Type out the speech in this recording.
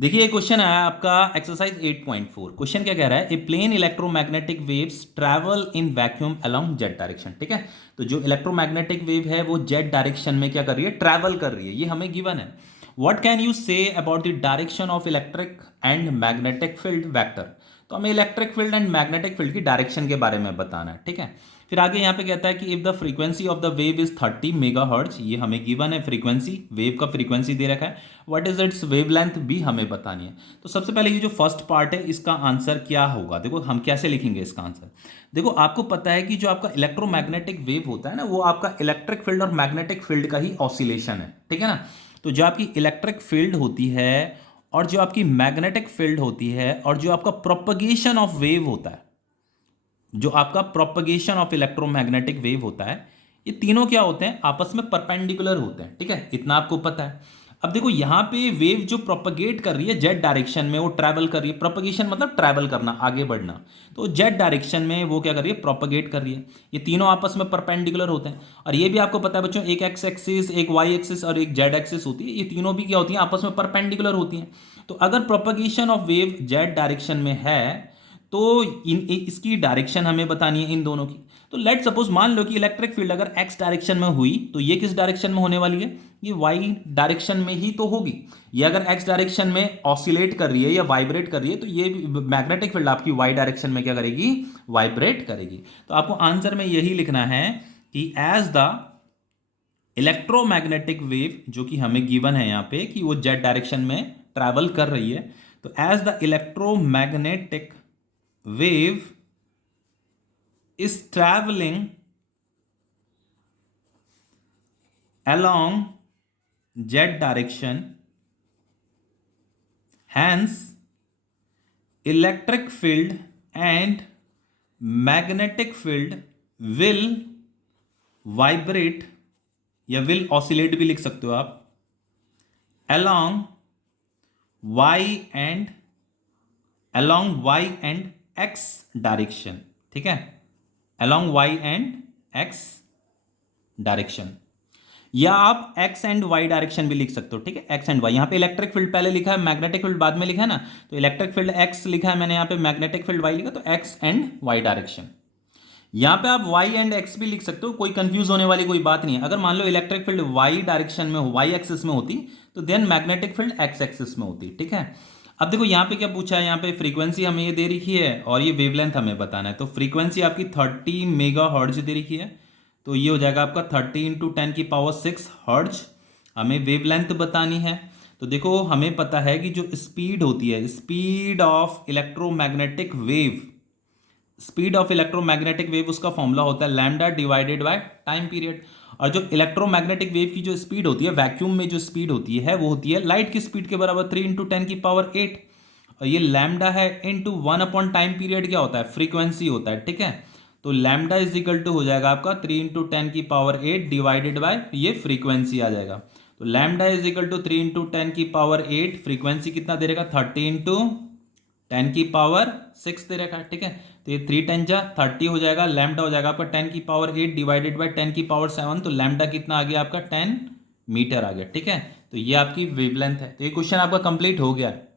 देखिए क्वेश्चन आया आपका एक्सरसाइज 8.4। क्वेश्चन क्या कह रहा है, a plane electromagnetic waves travel in vacuum along Z direction. ठीक है, तो जो इलेक्ट्रोमैग्नेटिक वेव है वो जेड डायरेक्शन में क्या कर रही है, ट्रैवल कर रही है, ये हमें गिवन है। What can you say about the direction of electric and magnetic field vector. तो हमें electric field and magnetic field की डायरेक्शन के बारे में बताना है। ठीक है, फिर आगे यहाँ पे कहता है कि if the frequency of the wave is 30 megahertz, ये हमें गिवन है, फ्रीक्वेंसी वेव का फ्रीक्वेंसी दे रखा है। व्हाट इज इट्स वेवलेंथ भी हमें बतानी है। तो सबसे पहले ये जो फर्स्ट पार्ट है इसका आंसर क्या होगा, देखो हम कैसे लिखेंगे इसका आंसर। देखो आपको पता है कि जो आपका इलेक्ट्रोमैग्नेटिक वेव होता है ना, वो आपका इलेक्ट्रिक फील्ड और मैग्नेटिक फील्ड का ही ऑसिलेशन है। ठीक है ना, तो जो आपकी इलेक्ट्रिक फील्ड होती है और जो आपकी मैग्नेटिक फील्ड होती है और जो आपका प्रोपगेशन ऑफ वेव होता है, जो आपका प्रोपगेशन ऑफ इलेक्ट्रोमैग्नेटिक वेव होता है, ये तीनों क्या होते हैं, आपस में परपेंडिकुलर होते हैं। ठीक है, इतना आपको पता है। अब देखो यहाँ पे वेव जो प्रोपगेट कर रही है जेड डायरेक्शन में, वो ट्रैवल कर रही है, प्रोपगेशन मतलब ट्रैवल करना, आगे बढ़ना, तो जेड डायरेक्शन में वो क्या कर रही है, प्रोपगेट कर रही है। ये तीनों आपस में परपेंडिकुलर होते हैं। और ये भी आपको पता है बच्चों, एक एक्स एक्सिस, एक वाई एक्सिस और एक जेड एक्सिस होती है, ये तीनों भी क्या होती हैं, आपस में परपेंडिकुलर होती हैं। तो अगर propagation of wave Z direction में है तो इसकी डायरेक्शन हमें बतानी है इन दोनों की। तो लेट सपोज मान लो कि इलेक्ट्रिक फील्ड अगर एक्स डायरेक्शन में हुई तो ये किस डायरेक्शन में होने वाली है, ये वाई डायरेक्शन में ही तो होगी। ये अगर एक्स डायरेक्शन में ऑसिलेट कर रही है या वाइब्रेट कर रही है, तो ये मैग्नेटिक फील्ड आपकी वाई डायरेक्शन में क्या करेगी, वाइब्रेट करेगी। तो आपको आंसर में यही लिखना है कि एज द इलेक्ट्रोमैग्नेटिक वेव, जो कि हमें गिवन है यहाँ पे कि वो जेड डायरेक्शन में ट्रैवल कर रही है, तो as the electromagnetic wave is traveling along z direction, hence electric field and magnetic field will vibrate या will oscillate भी लिख सकते हो आप, along y and x direction. ठीक है, along y and x direction, या आप x एंड y डायरेक्शन भी लिख सकते हो। ठीक है, x एंड y, यहां पे इलेक्ट्रिक फील्ड पहले लिखा है, मैग्नेटिक फील्ड बाद में लिखा है ना, तो इलेक्ट्रिक फील्ड x लिखा है मैंने, यहां पे मैग्नेटिक फील्ड y लिखा, तो x एंड y डायरेक्शन। यहां पे आप y एंड x भी लिख सकते हो, कोई कंफ्यूज होने वाली कोई बात नहीं है। अगर मान लो इलेक्ट्रिक फील्ड y डायरेक्शन में हो, y एक्सिस में होती, तो then magnetic field x axis में होती। ठीक है, अब देखो यहाँ पे क्या पूछा है, यहाँ पे फ्रीक्वेंसी हमें ये दे रखी है और ये वेवलेंथ हमें बताना है। तो फ्रीक्वेंसी आपकी 30 मेगा हर्ट्ज दे रखी है, तो ये हो जाएगा आपका 30 इंटू 10⁻⁶ हर्ट्ज। हमें वेवलेंथ बतानी है। तो देखो हमें पता है कि जो स्पीड होती है, speed of electromagnetic wave, speed of electromagnetic wave, उसका फॉर्मूला होता है lambda divided by time period. और जो इलेक्ट्रोमैग्नेटिक वेव की जो स्पीड होती है, वैक्यूम में जो स्पीड होती है, वो होती है लाइट की स्पीड के बराबर, 3 इंटू 10⁸। और ये लैम्डा है इंटू 1 अपॉन टाइम पीरियड क्या होता है, फ्रीक्वेंसी होता है। ठीक है, तो लैम्डा इज इक्वल टू हो जाएगा आपका 3 इंटू 10⁸ डिवाइडेड बाय ये फ्रीक्वेंसी आ जाएगा। तो lambda is equal to 3 into 10⁸, frequency कितना दे रखा, 30 इंटू 10⁶ दे रखा है। ठीक है, तो ये 3 10 जा 30 हो जाएगा, लैम्डा हो जाएगा आपका 10⁸ डिवाइडेड बाय 10⁷, तो लैम्डा कितना आ गया आपका 10 मीटर आ गया। ठीक है, तो ये आपकी वेवलेंथ है। तो ये क्वेश्चन आपका कंप्लीट हो गया है।